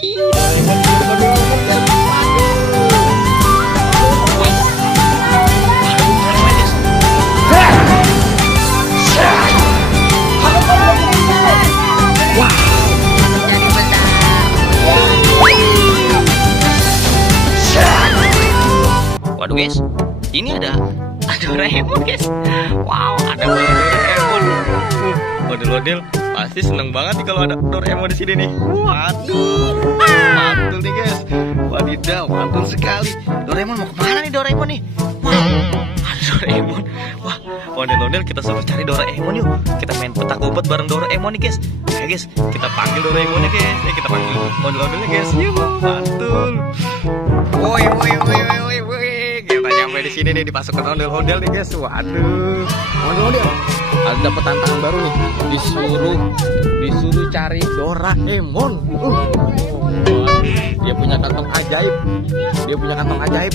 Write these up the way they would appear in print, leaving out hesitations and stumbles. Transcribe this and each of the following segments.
Waduh guys, ini ada Doraemon guys. Wow, ada Doraemon. Model-model pasti seneng banget nih kalau ada Doraemon di sini nih. Waduh, mantul nih guys. Wadidaw, mantul sekali. Doraemon mau kemana nih Doraemon nih? Wah, ada Doraemon. Wah, model-model kita suruh cari Doraemon yuk. Kita main petak umpet bareng Doraemon nih guys. Ayo guys, kita panggil Doraemonnya guys. Kita panggil model-modelnya guys. Yuh, mantul. Woi, woi, woi, woi, woi. Kita nyampe di sini nih, dipasukan ondel-ondel nih guys. Waduh, ondel-ondel. Ada dapat tantangan baru nih. Disuruh cari Doraemon. Dia punya kantong ajaib.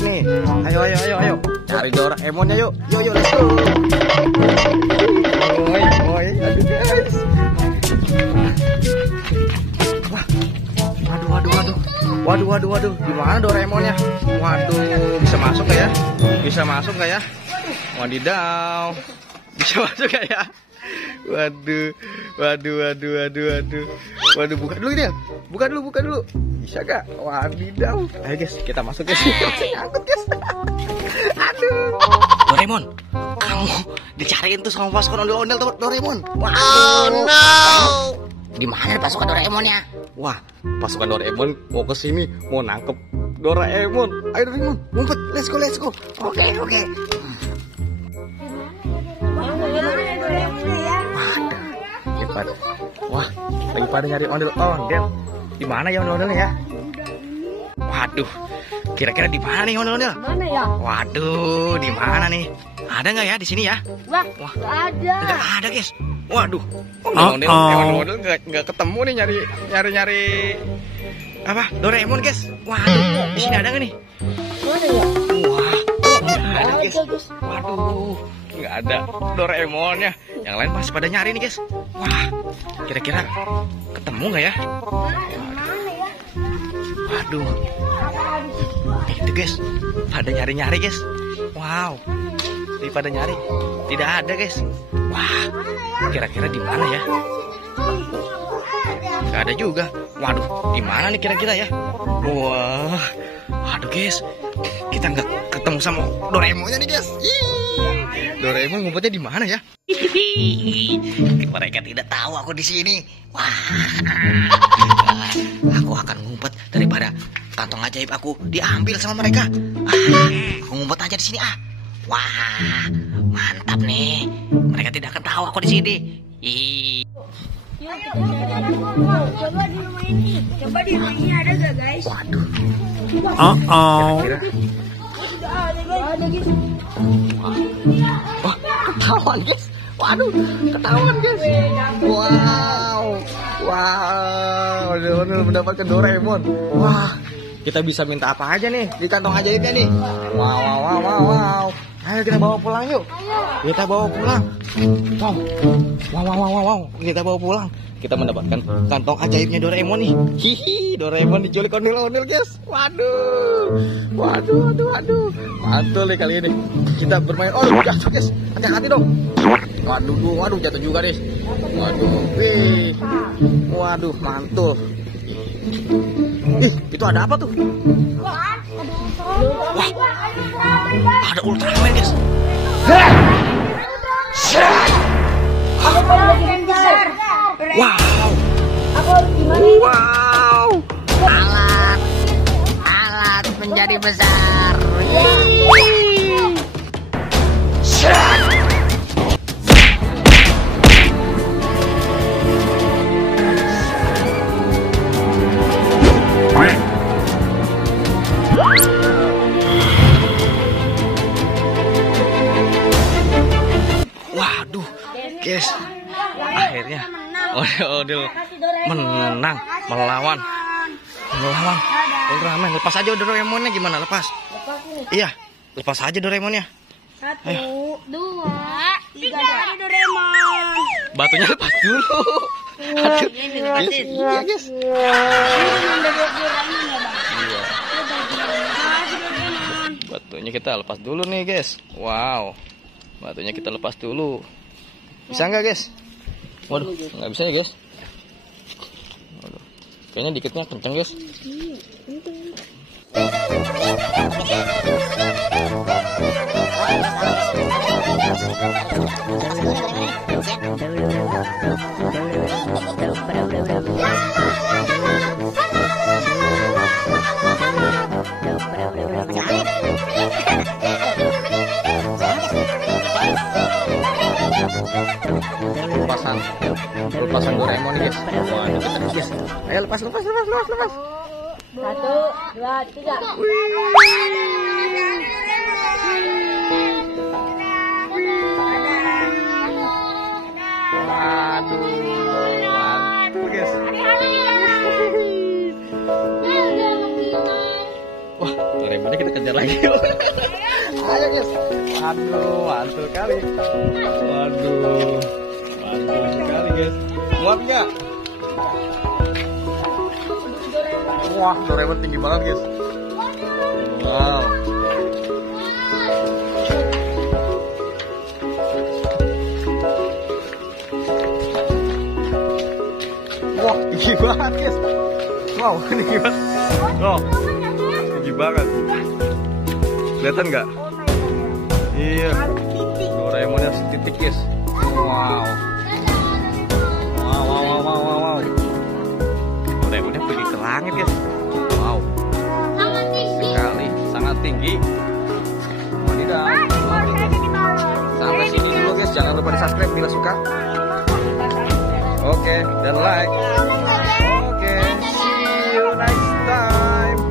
Nih. Ayo. Cari Doraemonnya yuk. Yuk, let's go. Woi, aduh guys. Waduh. Gimana Doraemonnya? Waduh, bisa masuk nggak ya? Wadidaw. Bisa masuk nggak ya? Waduh. Waduh, buka dulu dia. Buka dulu. Bisa gak? Wadidaw. Ayo guys, kita masuk guys. Takut guys. Aduh. Doraemon, kamu dicariin tuh sama pasukan ondel-ondel tuh Doraemon. Oh no. Gimana pasukan Doraemonnya? Wah, pasukan Doraemon mau kesini, mau nangkep Doraemon. Ayo Doraemon, ngumpet, let's go. Oke. Wah, lagi pada nyari ondel-ondel. Di mana ya ondel-ondelnya ya? Waduh, kira-kira di mana nih ondel-ondel? Mana ya? Waduh, di mana nih? Ada nggak ya di sini ya? Wah, nggak ada. Nggak ada guys. Waduh, ondel-ondel nggak ketemu nih nyari apa? Doraemon guys. Waduh, di sini ada nggak nih? Mana ya? Wah, nggak ada guys. Waduh, nggak ada Doraemonnya. Yang lain masih pada nyari nih guys. Wah, kira-kira ketemu nggak ya? Waduh, itu guys, pada nyari guys. Wow, pada nyari, tidak ada guys. Wah, kira-kira di mana ya? Nggak ada juga. Waduh, di mana nih kira-kira ya? Wah, waduh guys, kita nggak ketemu sama Doraemonnya nih guys. Doraemon ngumpetnya di mana ya? Mereka tidak tahu aku di sini. Wah, aku akan ngumpet daripada kantong ajaib aku diambil sama mereka. Aku ngumpet aja di sini ah. Wah, mantap nih. Mereka tidak akan tahu aku di sini. Coba di rumah ini ada gak guys? Waduh. Kira-kira. Ada gitu. Wah, ketahuan guys. Waduh, ketahuan guys. Wow, benar mendapatkan Doraemon. Wah, kita bisa minta apa aja nih di kantong ajaibnya nih. Wow. Ayo kita bawa pulang yuk. Kita bawa pulang. Wow. Kita bawa pulang. Kita mendapatkan kantong ajaibnya Doraemon nih. Hihi, Doraemon diculik ondel-ondel guys. Waduh. Mantul nih kali ini. Kita bermain. Oh, jatuh guys. Hati-hati dong. Waduh, jatuh juga deh. Waduh, mantul. Ih, itu ada apa tuh? Wah, ada Ultraman guys. Wow. Alat menjadi besar. Waduh, guys, akhirnya Odil menang melawan Ultraman. Lepas aja Doraemonnya, gimana lepas? Iya, lepas aja Doraemonnya. 1, 2, 3 dari Doraemon. Batunya lepas dulu. Aduh, Ini lepasin. iya guys. Ini kita lepas dulu nih guys. Wow, batunya kita lepas dulu. Bisa nggak guys? Waduh, nggak bisa ya guys. Waduh, kayaknya dikitnya kenceng guys. Lepasan Doraemon nih guys. Wah, ini kita guys. Ayo lepas. 1, 2, 3. Waduh, mantap guys. Wah, Doraemonnya kita kejar lagi. Ayo guys. Waduh, mantul kali. Waduh, mantul sekali guys. Muat nggak? Wah, Doraemon tinggi banget guys. Wow. Wah, tinggi banget guys. Wow, tinggi banget. Oh, tinggi banget. Kelihatan nggak? Iya. Doraemonnya setitik guys. Wow. Wow. Doraemonnya pergi ke langit guys. Wow. Sekali, sangat tinggi. Wadidaw. Sampai sini dulu guys. Jangan lupa di subscribe bila suka. Oke, dan like. Oke, see you next time.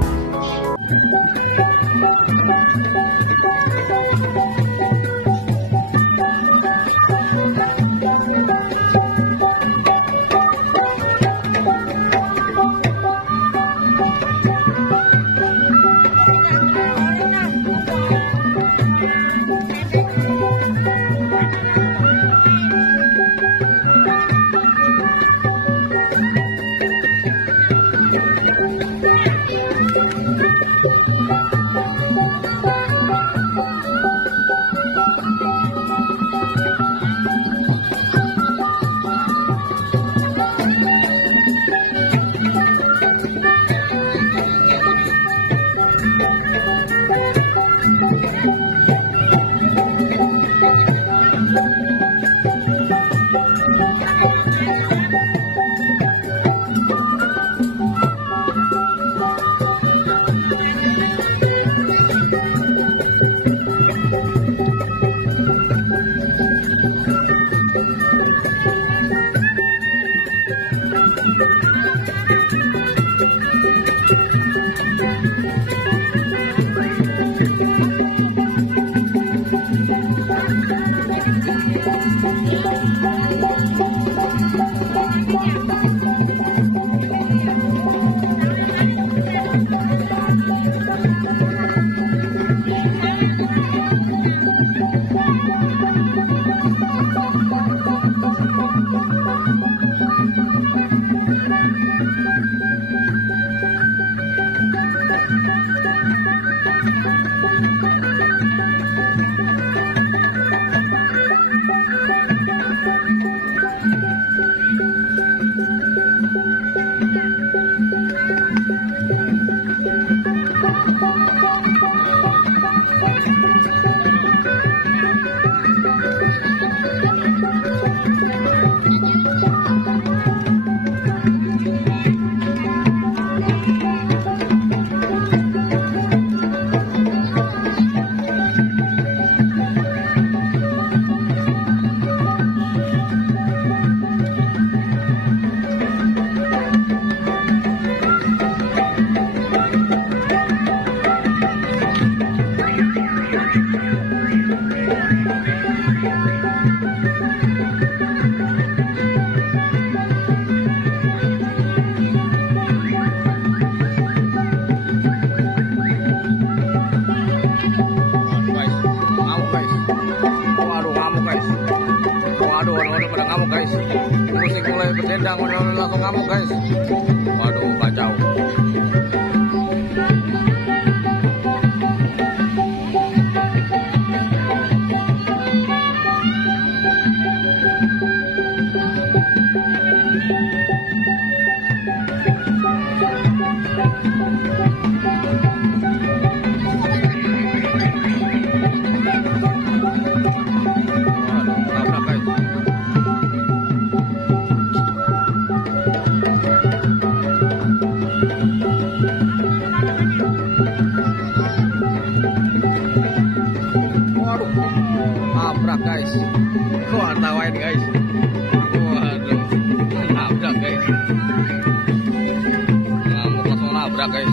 nabrak guys.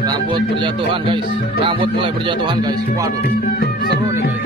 Rambut berjatuhan guys. Rambut mulai berjatuhan guys. Waduh, seru nih guys.